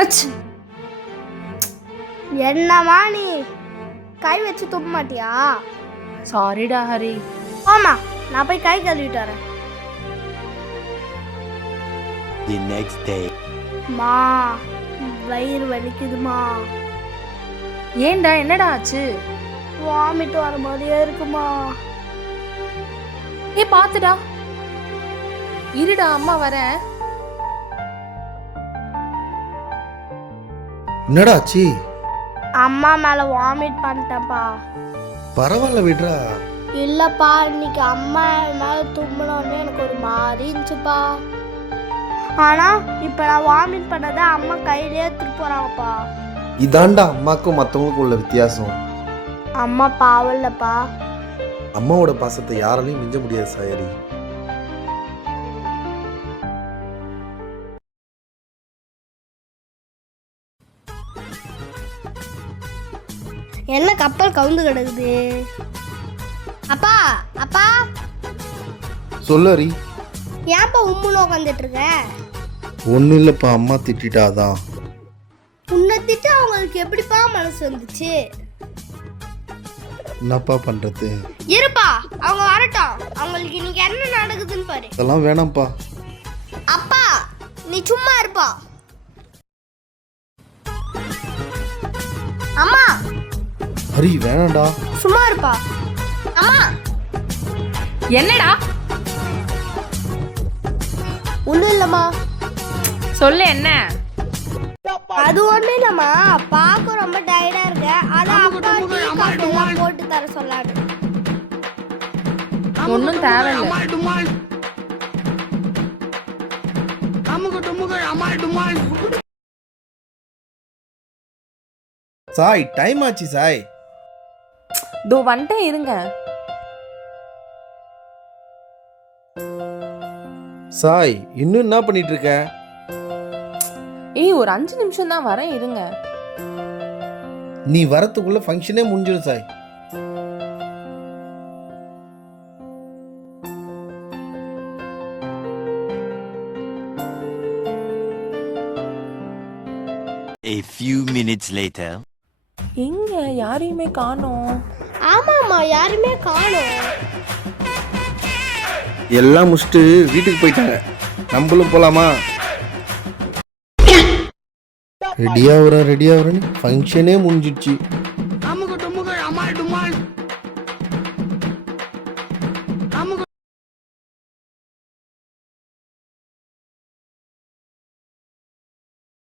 அச்சு. என்னம்மா நீ கை வச்சு துப்ப மாட்டியா? சாரிடா ஹரி. ஆமா, நான் போய் கை கழுவிட்டு வரேன். The next day. மா, வயிறு வலிக்குதுமா. ஏன்டா, என்னடா ஆச்சு? வாமிட் வர மாதிரியே இருக்குமா. பாத்துடா, இருடா அம்மா வரேன். என்னடா ஆச்சு? அம்மா மேல வாமிட் பண்ணிட்டேன்ப்பா. பரவாயில்ல விடுறா. இல்லப்பா, இன்னைக்கு அம்மா மேல தும்பினோடனே எனக்கு ஒரு மாதிரி இருந்துச்சுப்பா. ஆனா இப்ப நான் வாமிட் பண்ணதை அம்மா கையிலே எடுத்துட்டு போறாங்கப்பா. இதாண்டா அம்மாக்கும் மற்றவங்களுக்கும் உள்ள வித்தியாசம். அம்மா பாவம் இல்லப்பா. அம்மாவோட பாசத்தை யாராலையும் மிஞ்ச முடியாது சாயரி. என்ன கப்பல் கவுந்து கிடக்குது? அப்பா அப்பா, சொல்லு ஹரி. ஏன்ப்பா உம்முன்னு உட்காந்துட்டு இருக்க? ஒன்றும் இல்லைப்பா, அம்மா திட்டாதான். உன்னை திட்ட அவங்களுக்கு எப்படிப்பா மனசு வந்துச்சு? என்னப்பா பண்றது? இருப்பா, அவங்க வரட்டும், அவங்களுக்கு இன்னைக்கு என்ன நடக்குதுன்னு பாரு. அதெல்லாம் வேணாம்ப்பா. அப்பா நீ சும்மா இருப்பா. அம்மா ஹரி வேணாம்டா. சும்மா இருப்பா. அம்மா என்னடா? ஒண்ணும் இல்லம்மா. சொல்லு என்ன? அது ஒண்ணும் இல்லம்மா, பார்க்க ரொம்ப டயர்டா இருக்க, அதான் அப்பா டீ காஃபி எல்லாம் போட்டு தர சொல்லாரு. ஒன்னும் தேவையில்லை. சாய் டைம் ஆச்சு சாய். தோ வந்துட்டேன், இருங்க. சாய் இன்னும் என்ன பண்ணிட்டு இருக்க? ஒரு 5 நிமிஷம் தான் வரேன், இருங்க. நீ வரத்துக்குள்ள ஃபங்க்ஷனே முடிஞ்சிடும் Sai. A few minutes later. எங்க யாரையுமே காணோம். ஆமாம்மா, யாருமே காணோம். எல்லாம் முடிச்சுட்டு வீட்டுக்கு போயிட்டாங்க. நம்மளும் போலாமா? ரெடியா வரேன்னு ஃபங்க்ஷனே முடிஞ்சிடுச்சு.